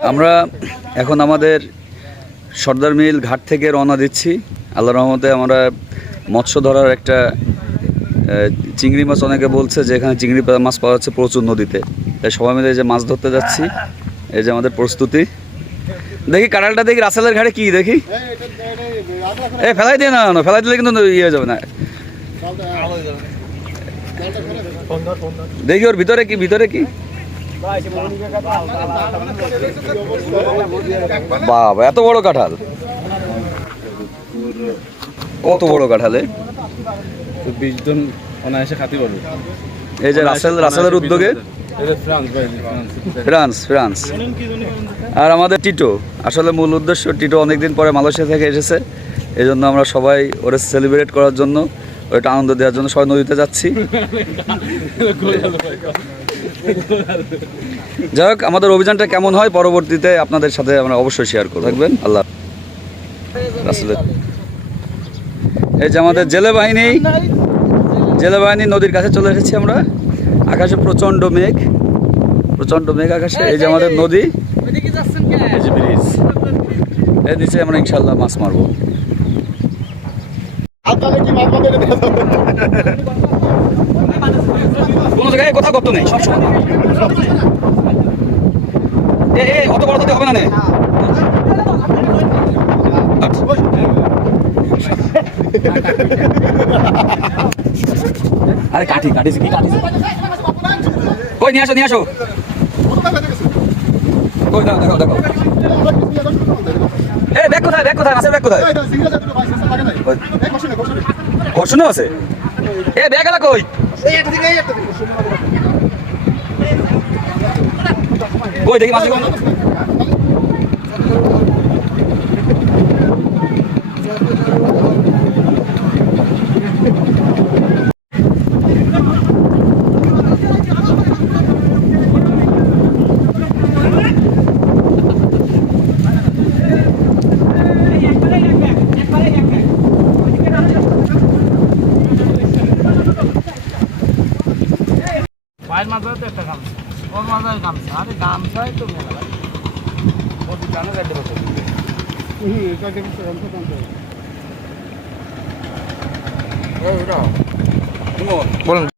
আমরা এখন আমাদের সর্দার মিল ঘাট থেকে রওনা দিচ্ছি। আল্লাহ রহমতে আমরা মৎস্য ধরার একটা চিংড়ি মাছ অনেকে বলছে যে এখানে চিংড়ি মাছ পাওয়া যাচ্ছে প্রচুর নদীতে। তাই সবাই মিলে যে মাছ ধরতে যাচ্ছি। এই যে আমাদের প্রস্তুতি। দেখি কাঁড়ালটা দেখি রাসেলের ঘাটে কি দেখি। এ, ফেলাই দিয়ে না না, ফেলাই দিলে কিন্তু ইয়ে হয়ে যাবে না। দেখি ওর ভিতরে কি ভিতরে কি? বাবা এত বড় কাঁঠাল। কত বড় কাঁঠালে বিশ জন অনায়াসে খাতে পারবে এই যে রাসেল রাসেলের উদ্যোগে? France France. France France. আর আমাদের টিটো। আসলে মূল উদ্দেশ্য টিটো অনেকদিন পরে মালয়েশিয়া থেকে এসেছে। এই জন্য আমরা সবাই ওরে সেলিব্রেট করার জন্য ওটা আনন্দ দেওয়ার জন্য সবাই নদীতে যাচ্ছি। যাই হোক আমাদের অভিযানটা কেমন হয় পরবর্তীতে আপনাদের সাথে আমরা অবশ্যই শেয়ার করব। থাকবেন? আল্লাহ এই যে আমাদের জেলে বাহিনী জেলে বাহিনী নদীর কাছে চলে এসেছি আমরা। আকাশে প্রচণ্ড মেঘ প্রচণ্ড মেঘ আকাশে। এই যে আমাদের নদী। এই যে ব্রিজ। এর নিচে আমরা ইনশাল্লাহ মাছ মারবো। কোনো জায়গায় কথা করতে নেই সবসময় এ এ, অত বড় হবে না নে। আরে কাঠি কাঠি কি কাঠি কই, নিয়ে আসো নিয়ে আসো। কই দেখো দেখো। ব্যাগ কোথায়? ব্যাগ কোথায়? মাছের ব্যাগ কোথায়? ঘর্ষণও আছে এ ব্যাগ এলা কই কই দেখি মাছের Thank পায়ের মাথায় তো একটা গামছা ওর মাথায় গামছা আরে গামছাই তো মেলা ভাই। ওর জানা যাইতে পারতো বলুন।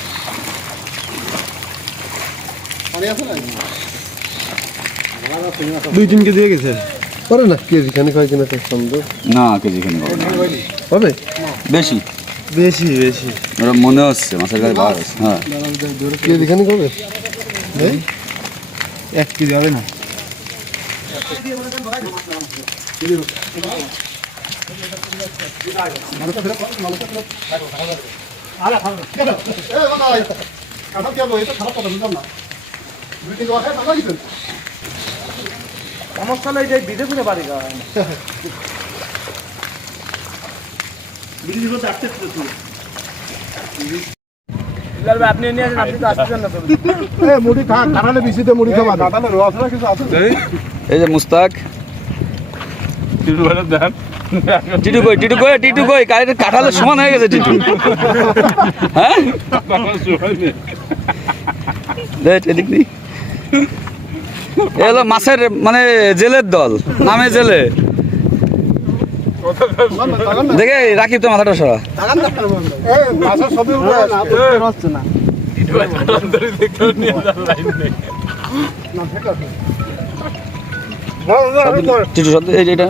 দুই তিন কেজি হয়ে গেছে। করে না কেজি খানি কয় কিনা সন্দেহ। না কেজি খানি হবে বেশি? বেশি বেশি। ওরা মনে হচ্ছে মাছের গায়ে বার হচ্ছে হ্যাঁ। কেজি খানি কবে এক কেজি হবে না। সমস্যা হলো এই বিধে করে বাড়ি যাওয়া হয় না আপনি নিয়ে আসেন আপনি তো আসছেন না মুড়ি খা কাটালে বেশিতে মুড়ি খাবা কাটালে রস কিছু আছে? এই যে মুস্তাক। টিটু দেন। টিটু কই টিটু কই টিটু কই কারেন্ট কাঁঠালের সমান হয়ে গেছে টিটু। হ্যাঁ? দেখ এদিক এ মাছের মানে জেলের দল, নামে জেলে। দেখে রাকিব তো মাথাটা সরা।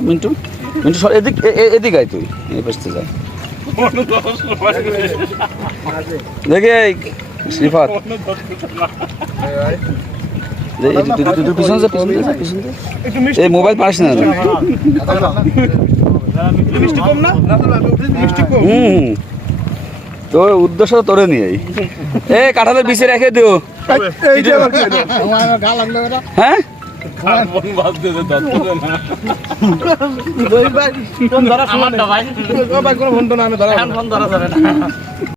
মিন্টু। মিন্টু এদিক এদিক তুই। দেখে শ্রীফাত। এই মোবাইল পারিস না। হুম তোর উদ্দেশ্য তোরে নিয়ে এ কাঁঠালের বিচে রেখে দিও। হ্যাঁ? ধরা যাবে না।